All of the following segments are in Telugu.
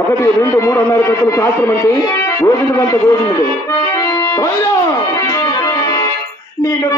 ఒకటి రెండు మూడు అన్నారు పెద్దల శాస్త్రం అంటే గోవిందుడంత గోవిందుడు. నేను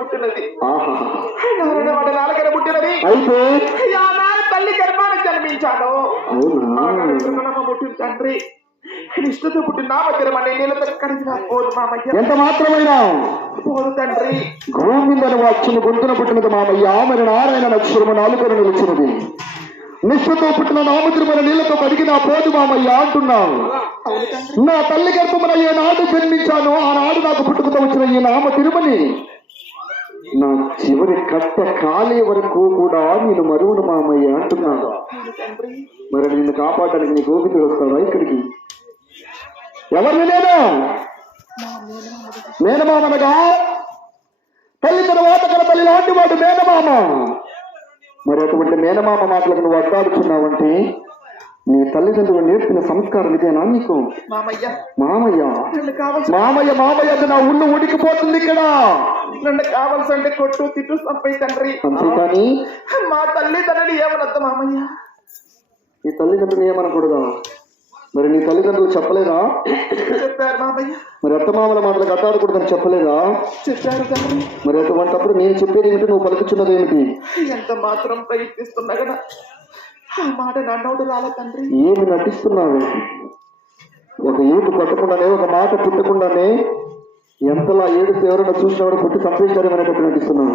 పుట్టినది నాలుగన పుట్టినది అయితే తల్లి గర్భాన్ని జన్మించాడు. పుట్టిన తండ్రి ఇష్టతో పుట్టిన నామతిరమని నీళ్ళతో కడిగిన పోదు మామయ్య. ఎంత మాత్రమైనా పోదు తండ్రి. గోవిందని వచ్చిన గొంతున పుట్టినది మామయ్య. మరి నారాయణ నక్షరము నాలుకను నిలిచినది. నిష్ఠతో పుట్టిన నామతిరుమల నీళ్లతో కడిగిన పోదు మామయ్య అంటున్నావు. నా తల్లి గర్భమున ఏ నాడు జన్మించాను ఆనాడు నాకు పుట్టుకతో వచ్చిన ఈ నామ తిరుమని నా చివరి కట్ట కాలే వరకు కూడా నేను మరువును మామయ్య అంటున్నాను. మరి నిన్ను కాపాడడానికి నీ గోవిందుడు వస్తావా ఇక్కడికి? ఎవరిని మేనమామనగా తల్లి తర్వాత కల తల్లి లాంటి వాడు మేనమామ. మరి అటువంటి మేనమామ మాటలకు నువ్వు అడ్డాడుచున్నావంటే నీ తల్లిదండ్రులు నేర్పిన సంస్కారం ఇదేనా నీకు? మామయ్య మామయ్య మామయ్య అది నా ఉళ్ళు ఉడికిపోతుంది ఇక్కడ. నన్ను కావాల్సంటే కొట్టు తిట్టు సంపై తండ్రి. అంతేకాని మా తల్లిదండ్రులు ఏమనద్దు మామయ్య. నీ తల్లిదండ్రులు ఏమనకూడదా? మరి నీ తల్లిదండ్రులు చెప్పలేదా? చెప్పారు మామయ్య. మరి అత్తమామల మాటలు కట్టాడకూడదని చెప్పలేదా? చెప్పారు తండ్రి. మరి అటువంటిప్పుడు నేను చెప్పేది ఏమిటి, నువ్వు పలుకుచున్నది ఏమిటి? ఎంత మాత్రం ప్రయత్నిస్తున్నా కదా ఆ మాట నన్నోడు రాల తండ్రి. ఏమి నటిస్తున్నావు? ఒక ఏడు పట్టకుండానే ఒక మాట పుట్టకుండానే ఎంతలా ఏడుస్తూ ఎవరైనా చూసినవాడు పుట్టి సంపేశారేమనేటట్టు నటిస్తున్నావు.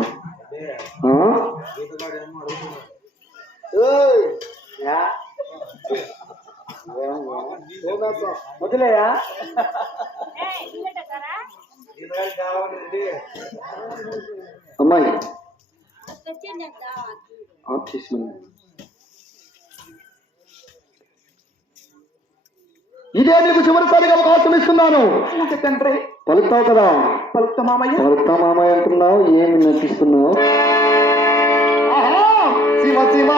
వదిలేయా అమ్మాయి ఆఫ్ చేసి ఇదే నీకు చివరిసారిగా అవకాశం ఇస్తున్నాను. తండ్రి పలుకుతావు కదా? పలుకుతా మామయ్య. అంటున్నావు. ఏమి నటిస్తున్నావు? శివ శివ